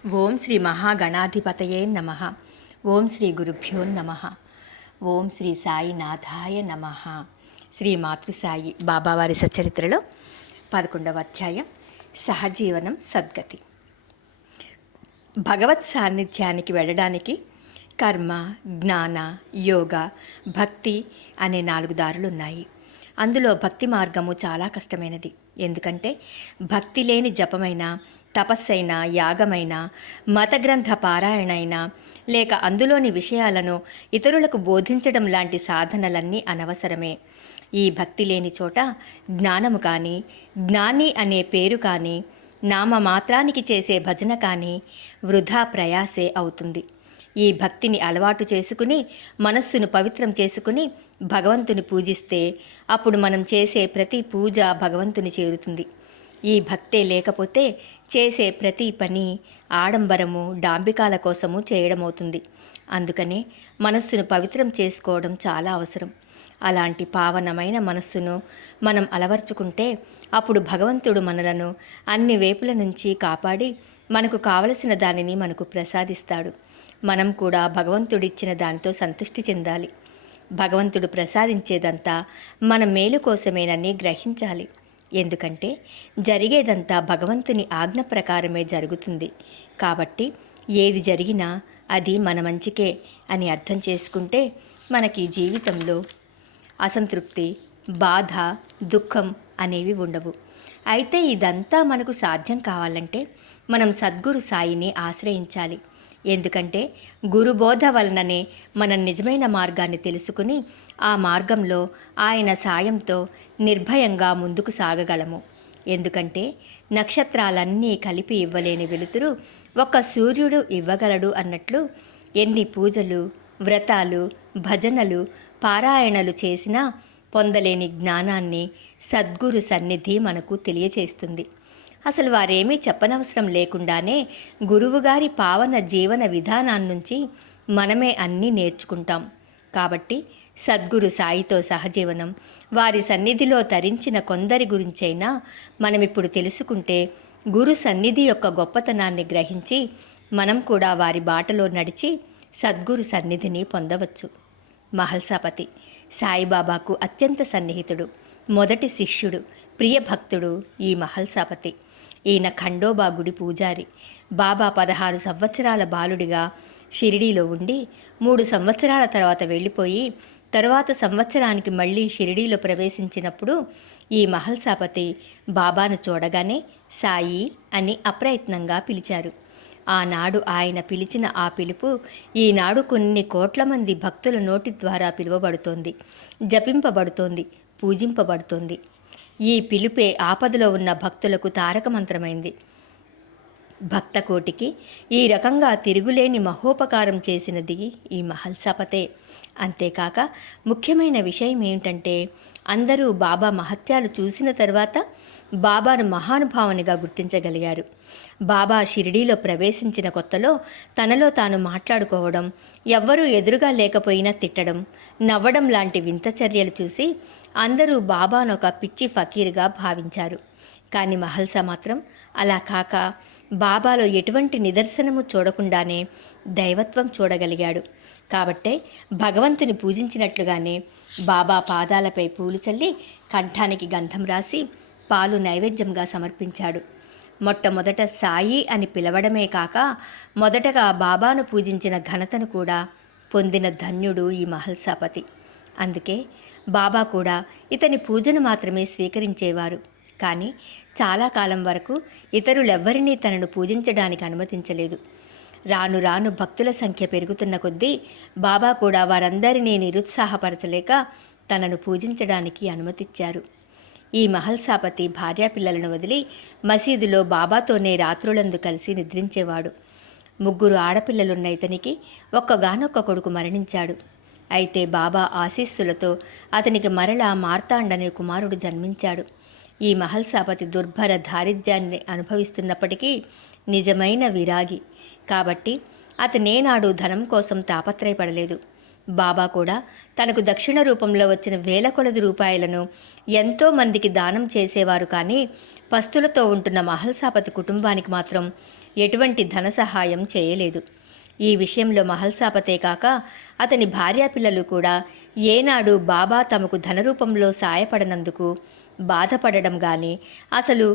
ఓం శ్రీ మహాగణాధిపతయే నమ. ఓం శ్రీ గురుభ్యో నమ. ఓం శ్రీ సాయినాథాయ నమ. శ్రీ మాతృసాయి బాబావారి సచ్చరిత్రలో 11వ అధ్యాయం సహజీవనం సద్గతి. భగవత్ సాన్నిధ్యానికి వెళ్ళడానికి కర్మ, జ్ఞాన, యోగ, భక్తి అనే 4 దారులున్నాయి. అందులో భక్తి మార్గము చాలా కష్టమైనది. ఎందుకంటే భక్తి లేని జపమైన, తపస్సైనా, యాగమైనా, మతగ్రంథ పారాయణైనా, లేక అందులోని విషయాలను ఇతరులకు బోధించడం లాంటి సాధనలన్నీ అనవసరమే. ఈ భక్తి లేని చోట జ్ఞానము కానీ, జ్ఞాని అనే పేరు కానీ, నామమాత్రానికి చేసే భజన కానీ వృధా ప్రయాసే అవుతుంది. ఈ భక్తిని అలవాటు చేసుకుని, మనస్సును పవిత్రం చేసుకుని భగవంతుని పూజిస్తే అప్పుడు మనం చేసే ప్రతి పూజ భగవంతుని చేరుతుంది. ఈ భక్తే లేకపోతే చేసే ప్రతి పని ఆడంబరము, డాంబికాల కోసము చేయడమవుతుంది. అందుకనే మనస్సును పవిత్రం చేసుకోవడం చాలా అవసరం. అలాంటి పావనమైన మనస్సును మనం అలవర్చుకుంటే అప్పుడు భగవంతుడు మనలను అన్ని వేపుల నుంచి కాపాడి మనకు కావలసిన దానిని మనకు ప్రసాదిస్తాడు. మనం కూడా భగవంతుడిచ్చిన దానితో సంతృష్టి చెందాలి. భగవంతుడు ప్రసాదించేదంతా మన మేలు కోసమేనని గ్రహించాలి. ఎందుకంటే జరిగేదంతా భగవంతుని ఆజ్ఞ ప్రకారమే జరుగుతుంది. కాబట్టి ఏది జరిగినా అది మన మంచికే అని అర్థం చేసుకుంటే మనకి జీవితంలో అసంతృప్తి, బాధ, దుఃఖం అనేవి ఉండవు. అయితే ఇదంతా మనకు సాధ్యం కావాలంటే మనం సద్గురు సాయిని ఆశ్రయించాలి. ఎందుకంటే గురుబోధ వలననే మనం నిజమైన మార్గాన్ని తెలుసుకుని ఆ మార్గంలో ఆయన సాయంతో నిర్భయంగా ముందుకు సాగగలము. ఎందుకంటే నక్షత్రాలన్నీ కలిపి ఇవ్వలేని వెలుతురు ఒక్క సూర్యుడు ఇవ్వగలడు అన్నట్లు ఎన్ని పూజలు, వ్రతాలు, భజనలు, పారాయణలు చేసినా పొందలేని జ్ఞానాన్ని సద్గురు సన్నిధి మనకు తెలియచేస్తుంది. అసలు వారేమీ చెప్పనవసరం లేకుండానే గురువుగారి పావన జీవన విధానాన్నించి మనమే అన్నీ నేర్చుకుంటాం. కాబట్టి సద్గురు సాయితో సహజీవనం, వారి సన్నిధిలో తరించిన కొందరి గురించైనా మనమిప్పుడు తెలుసుకుంటే గురు సన్నిధి యొక్క గొప్పతనాన్ని గ్రహించి మనం కూడా వారి బాటలో నడిచి సద్గురు సన్నిధిని పొందవచ్చు. మహల్సాపతి సాయిబాబాకు అత్యంత సన్నిహితుడు, మొదటి శిష్యుడు, ప్రియభక్తుడు ఈ మహల్సాపతి. ఈయన ఖండోబా గుడి పూజారి. బాబా 16 సంవత్సరాల బాలుడిగా షిరిడీలో ఉండి 3 సంవత్సరాల తర్వాత వెళ్ళిపోయి తరువాత సంవత్సరానికి మళ్ళీ షిరిడీలో ప్రవేశించినప్పుడు ఈ మహల్సాపతి బాబాను చూడగానే సాయి అని అప్రయత్నంగా పిలిచారు. ఆనాడు ఆయన పిలిచిన ఆ పిలుపు ఈనాడు కొన్ని కోట్ల మంది భక్తుల నోటి ద్వారా పిలువబడుతోంది, జపింపబడుతోంది, పూజింపబడుతోంది. ఈ పిలుపే ఆపదలో ఉన్న భక్తులకు తారక మంత్రమైంది. భక్తకోటికి ఈ రకంగా తిరుగులేని మహోపకారం చేసినది ఈ మహల్సాపతే. అంతేకాక ముఖ్యమైన విషయం ఏమిటంటే అందరూ బాబా మహత్యాలు చూసిన తర్వాత బాబాను మహానుభావునిగా గుర్తించగలిగారు. బాబా షిరిడీలో ప్రవేశించిన కొత్తలో తనలో తాను మాట్లాడుకోవడం, ఎవ్వరూ ఎదురుగా లేకపోయినా తిట్టడం, నవ్వడం లాంటి వింత చర్యలు చూసి అందరూ బాబాను ఒక పిచ్చి ఫకీరుగా భావించారు. కానీ మహల్సా మాత్రం అలా కాక బాబాలో ఎటువంటి నిదర్శనము చూడకుండానే దైవత్వం చూడగలిగాడు. కాబట్టే భగవంతుని పూజించినట్లుగానే బాబా పాదాలపై పూలు చల్లి కంఠానికి గంధం రాసి పాలు నైవేద్యంగా సమర్పించాడు. మొట్టమొదట సాయి అని పిలవడమే కాక మొదటగా బాబాను పూజించిన ఘనతను కూడా పొందిన ధన్యుడు ఈ మహల్సాపతి. అందుకే బాబా కూడా ఇతని పూజను మాత్రమే స్వీకరించేవారు. కానీ చాలా కాలం వరకు ఇతరులెవ్వరినీ తనను పూజించడానికి అనుమతించలేదు. రాను రాను భక్తుల సంఖ్య పెరుగుతున్న కొద్దీ బాబా కూడా వారందరినీ నిరుత్సాహపరచలేక తనను పూజించడానికి అనుమతిచ్చారు. ఈ మహల్సాపతి భార్యాపిల్లలను వదిలి మసీదులో బాబాతోనే రాత్రులందు కలిసి నిద్రించేవాడు. 3 ఆడపిల్లలున్న ఇతనికి ఒక్కగానొక్క కొడుకు మరణించాడు. అయితే బాబా ఆశీస్సులతో అతనికి మరలా మార్తాండనే కుమారుడు జన్మించాడు. ఈ మహల్సాపతి దుర్భర దారిద్ర్యాన్ని అనుభవిస్తున్నప్పటికీ నిజమైన విరాగి. కాబట్టి అతనేనాడు ధనం కోసం తాపత్రయపడలేదు. బాబా కూడా తనకు దక్షిణ రూపంలో వచ్చిన వేల కొలది రూపాయలను ఎంతో మందికి దానం చేసేవారు. కానీ పస్తులతో ఉంటున్న మహల్సాపతి కుటుంబానికి మాత్రం ఎటువంటి ధన సహాయం చేయలేదు. ఈ విషయంలో మహల్సాపతే కాక అతని భార్యాపిల్లలు కూడా ఏనాడు బాబా తమకు ధన రూపంలో సాయపడనందుకు బాధపడడం కానీ, అసలు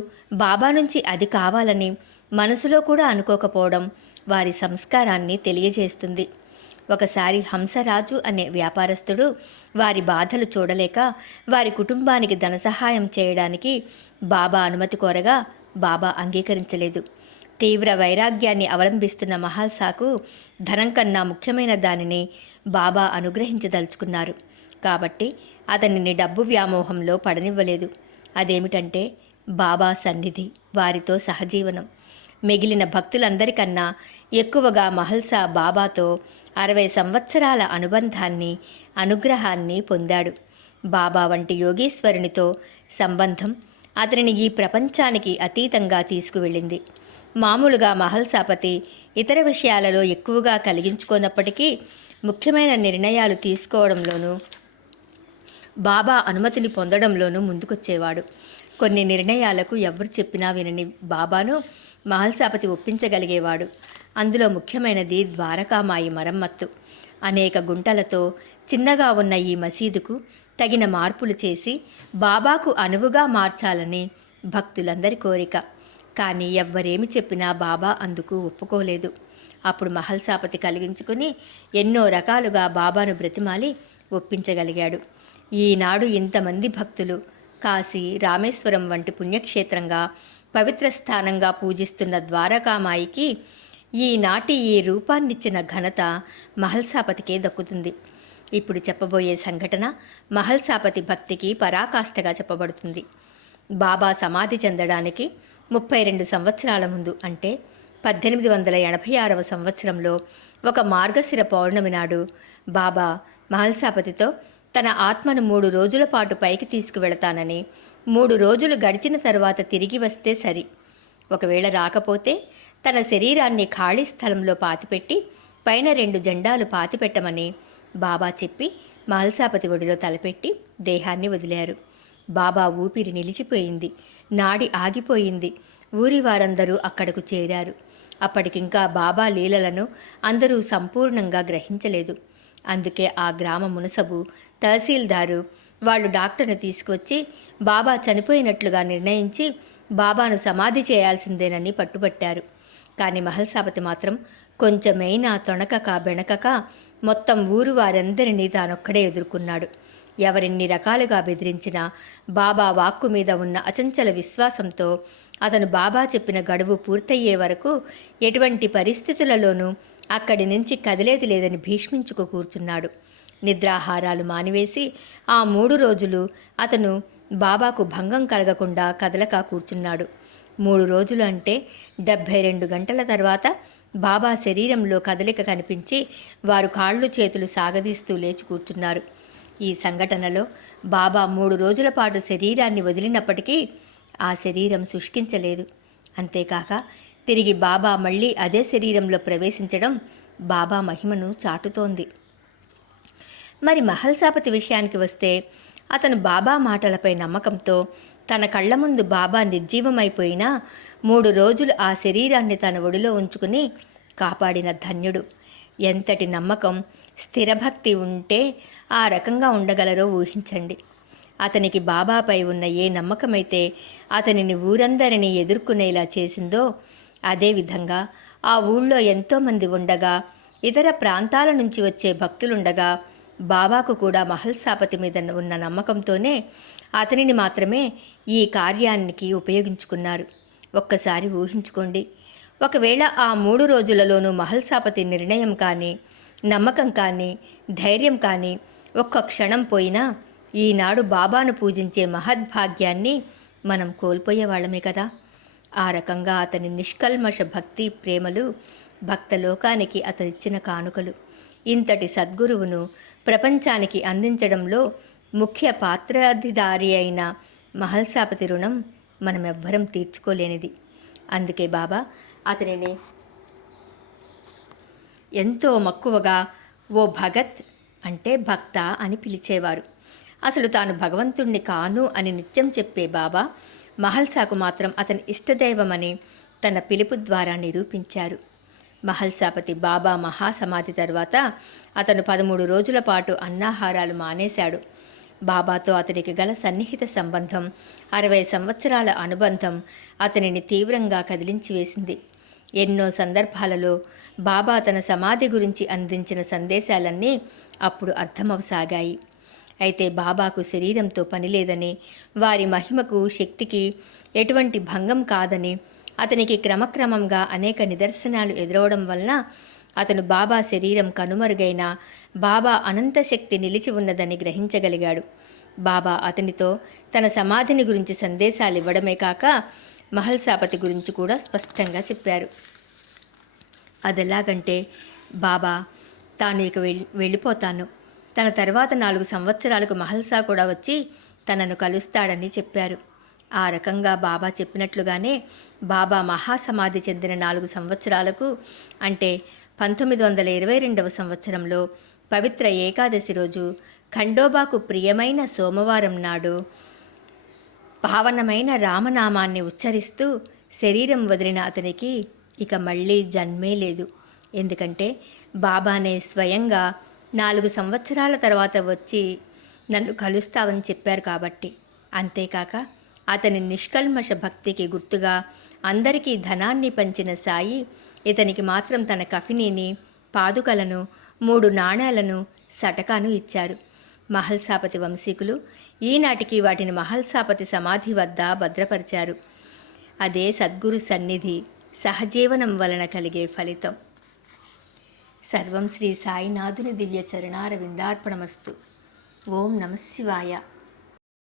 బాబా నుంచి అది కావాలని మనసులో కూడా అనుకోకపోవడం వారి సంస్కారాన్ని తెలియజేస్తుంది. ఒకసారి హంసరాజు అనే వ్యాపారస్తుడు వారి బాధలు చూడలేక వారి కుటుంబానికి ధన సహాయం చేయడానికి బాబా అనుమతి కోరగా బాబా అంగీకరించలేదు. తీవ్ర వైరాగ్యాన్ని అవలంబిస్తున్న మహల్సాకు ధనం కన్నా ముఖ్యమైన దానిని బాబా అనుగ్రహించదలుచుకున్నారు. కాబట్టి అతనిని డబ్బు వ్యామోహంలో పడనివ్వలేదు. అదేమిటంటే బాబా సన్నిధి, వారితో సహజీవనం. మిగిలిన భక్తులందరికన్నా ఎక్కువగా మహల్సా బాబాతో 60 సంవత్సరాల అనుబంధాన్ని, అనుగ్రహాన్ని పొందాడు. బాబా వంటి యోగీశ్వరునితో సంబంధం అతనిని ఈ ప్రపంచానికి అతీతంగా తీసుకువెళ్ళింది. మామూలుగా మహల్సాపతి ఇతర విషయాలలో ఎక్కువగా కలిగించుకున్నప్పటికీ ముఖ్యమైన నిర్ణయాలు తీసుకోవడంలోనూ బాబా అనుమతిని పొందడంలోనూ ముందుకొచ్చేవాడు. కొన్ని నిర్ణయాలకు ఎవరు చెప్పినా వినని బాబాను మహల్సాపతి ఒప్పించగలిగేవాడు. అందులో ముఖ్యమైనది ద్వారకామాయి మరమ్మత్తు. అనేక గుంటలతో చిన్నగా ఉన్న ఈ మసీదుకు తగిన మార్పులు చేసి బాబాకు అనువుగా మార్చాలని భక్తులందరి కోరిక. కానీ ఎవ్వరేమి చెప్పినా బాబా అందుకు ఒప్పుకోలేదు. అప్పుడు మహల్సాపతి కలిగించుకుని ఎన్నో రకాలుగా బాబాను బ్రతిమాలి ఒప్పించగలిగాడు. ఈనాడు ఇంతమంది భక్తులు కాశీ, రామేశ్వరం వంటి పుణ్యక్షేత్రంగా పవిత్ర స్థానంగా పూజిస్తున్న ద్వారకామాయికి ఈనాటి ఈ రూపాన్నిచ్చిన ఘనత మహల్సాపతికే దక్కుతుంది. ఇప్పుడు చెప్పబోయే సంఘటన మహల్సాపతి భక్తికి పరాకాష్ఠగా చెప్పబడుతుంది. బాబా సమాధి చెందడానికి 32 సంవత్సరాల ముందు, అంటే 1886వ సంవత్సరంలో ఒక మార్గశిర పౌర్ణమి నాడు బాబా మహల్సాపతితో తన ఆత్మను 3 రోజుల పాటు పైకి తీసుకువెళతానని, 3 రోజులు గడిచిన తరువాత తిరిగి వస్తే సరి, ఒకవేళ రాకపోతే తన శరీరాన్ని ఖాళీ స్థలంలో పాతిపెట్టి పైన 2 జెండాలు పాతిపెట్టమని బాబా చెప్పి మహల్సాపతి ఒడిలో తలపెట్టి దేహాన్ని వదిలారు. బాబా ఊపిరి నిలిచిపోయింది, నాడి ఆగిపోయింది. ఊరి వారందరూ అక్కడకు చేరారు. అప్పటికింకా బాబా లీలలను అందరూ సంపూర్ణంగా గ్రహించలేదు. అందుకే ఆ గ్రామ మునసబు, తహసీల్దారు వాళ్ళు డాక్టర్ని తీసుకువచ్చి బాబా చనిపోయినట్లుగా నిర్ణయించి బాబాను సమాధి చేయాల్సిందేనని పట్టుబట్టారు. కానీ మహల్సాపతి మాత్రం కొంచెమైనా తొణకక బెణకక మొత్తం ఊరు వారందరినీ తానొక్కడే ఎదుర్కొన్నాడు. ఎవరిన్ని రకాలుగా బెదిరించినా బాబా వాక్కు మీద ఉన్న అచంచల విశ్వాసంతో అతను బాబా చెప్పిన గడువు పూర్తయ్యే వరకు ఎటువంటి పరిస్థితులలోనూ అక్కడి నుంచి కదిలేది లేదని భీష్మించుకు కూర్చున్నాడు. నిద్రాహారాలు మానివేసి ఆ 3 రోజులు అతను బాబాకు భంగం కలగకుండా కదలక కూర్చున్నాడు. 3 రోజులు అంటే 72 గంటల తర్వాత బాబా శరీరంలో కదలిక కనిపించి వారు కాళ్ళు చేతులు సాగదీస్తూ లేచి కూర్చున్నారు. ఈ సంఘటనలో బాబా 3 రోజుల పాటు శరీరాన్ని వదిలినప్పటికీ ఆ శరీరం శుష్కించలేదు. అంతేకాక తిరిగి బాబా మళ్ళీ అదే శరీరంలో ప్రవేశించడం బాబా మహిమను చాటుతోంది. మరి మహల్సాపతి విషయానికి వస్తే అతను బాబా మాటలపై నమ్మకంతో తన కళ్ళ ముందు బాబా నిర్జీవమైపోయినా 3 రోజులు ఆ శరీరాన్ని తన ఒడిలో ఉంచుకుని కాపాడిన ధన్యుడు. ఎంతటి నమ్మకం, స్థిరభక్తి ఉంటే ఆ రకంగా ఉండగలరో ఊహించండి. అతనికి బాబాపై ఉన్న ఏ నమ్మకమైతే అతనిని ఊరందరినీ ఎదుర్కొనేలా చేసిందో, అదేవిధంగా ఆ ఊళ్ళో ఎంతోమంది ఉండగా, ఇతర ప్రాంతాల నుంచి వచ్చే భక్తులుండగా బాబాకు కూడా మహల్సాపతి మీద ఉన్న నమ్మకంతోనే అతనిని మాత్రమే ఈ కార్యానికి ఉపయోగించుకున్నారు. ఒక్కసారి ఊహించుకోండి. ఒకవేళ ఆ 3 రోజులలోనూ మహల్సాపతి నిర్ణయం కానీ, నమ్మకం కానీ, ధైర్యం కానీ ఒక్క క్షణం పోయినా ఈనాడు బాబాను పూజించే మహద్భాగ్యాన్ని మనం కోల్పోయేవాళ్ళమే కదా. ఆ రకంగా అతని నిష్కల్మష భక్తి ప్రేమలు భక్తలోకానికి అతనిచ్చిన కానుకలు. ఇంతటి సద్గురువును ప్రపంచానికి అందించడంలో ముఖ్య పాత్రాధిదారి అయిన మహల్సాపతి రుణం మనమెవ్వరం తీర్చుకోలేనిది. అందుకే బాబా అతనిని ఎంతో మక్కువగా ఓ భగత్, అంటే భక్త అని పిలిచేవారు. అసలు తాను భగవంతుణ్ణి కాను అని నిత్యం చెప్పే బాబా మహల్సాకు మాత్రం అతని ఇష్టదైవమని, తన పిలుపు ద్వారా నిరూపించారు. మహల్సాపతి బాబా మహాసమాధి తర్వాత అతను 13 రోజుల పాటు అన్నాహారాలు మానేశాడు. బాబాతో అతనికి గల సన్నిహిత సంబంధం, 60 సంవత్సరాల అనుబంధం అతనిని తీవ్రంగా కదిలించి వేసింది. ఎన్నో సందర్భాలలో బాబా తన సమాధి గురించి అందించిన సందేశాలన్నీ అప్పుడు అర్థమవసాగాయి. అయితే బాబాకు శరీరంతో పనిలేదని, వారి మహిమకు శక్తికి ఎటువంటి భంగం కాదని, అతనికి క్రమక్రమంగా అనేక నిదర్శనాలు ఎదురవడం వలన అతను బాబా శరీరం కనుమరుగైన బాబా అనంత శక్తి నిలిచి ఉన్నదని గ్రహించగలిగాడు. బాబా అతనితో తన సమాధిని గురించి సందేశాలు ఇవ్వడమే కాక మహల్సాపతి గురించి కూడా స్పష్టంగా చెప్పారు. అదెలాగంటే, బాబా తాను ఇక వెళ్ళిపోతాను, తన తర్వాత 4 సంవత్సరాలకు మహల్సా కూడా వచ్చి తనను కలుస్తాడని చెప్పారు. ఆ రకంగా బాబా చెప్పినట్లుగానే బాబా మహాసమాధి చెందిన 4 సంవత్సరాలకు, అంటే 1922వ సంవత్సరంలో పవిత్ర ఏకాదశి రోజు ఖండోబాకు ప్రియమైన సోమవారం నాడు పావనమైన రామనామాన్ని ఉచ్చరిస్తూ శరీరం వదిలిన అతనికి ఇక మళ్ళీ జన్మే లేదు. ఎందుకంటే బాబానే స్వయంగా 4 సంవత్సరాల తర్వాత వచ్చి నన్ను కలుస్తావని చెప్పారు కాబట్టి. అంతేకాక అతని నిష్కల్మష భక్తికి గుర్తుగా అందరికీ ధనాన్ని పంచిన సాయి ఇతనికి మాత్రం తన కఫినీని, పాదుకలను, 3 నాణేలను సటకాను ఇచ్చారు. మహల్సాపతి వంశీకులు ఈనాటికి వాటిని మహల్సాపతి సమాధి వద్ద భద్రపరిచారు. అదే సద్గురు సన్నిధి సహజీవనం వలన కలిగే ఫలితం. సర్వం శ్రీ సాయినాథుని దివ్య చరణారవిందార్పణమస్తు. ఓం నమః శివాయ.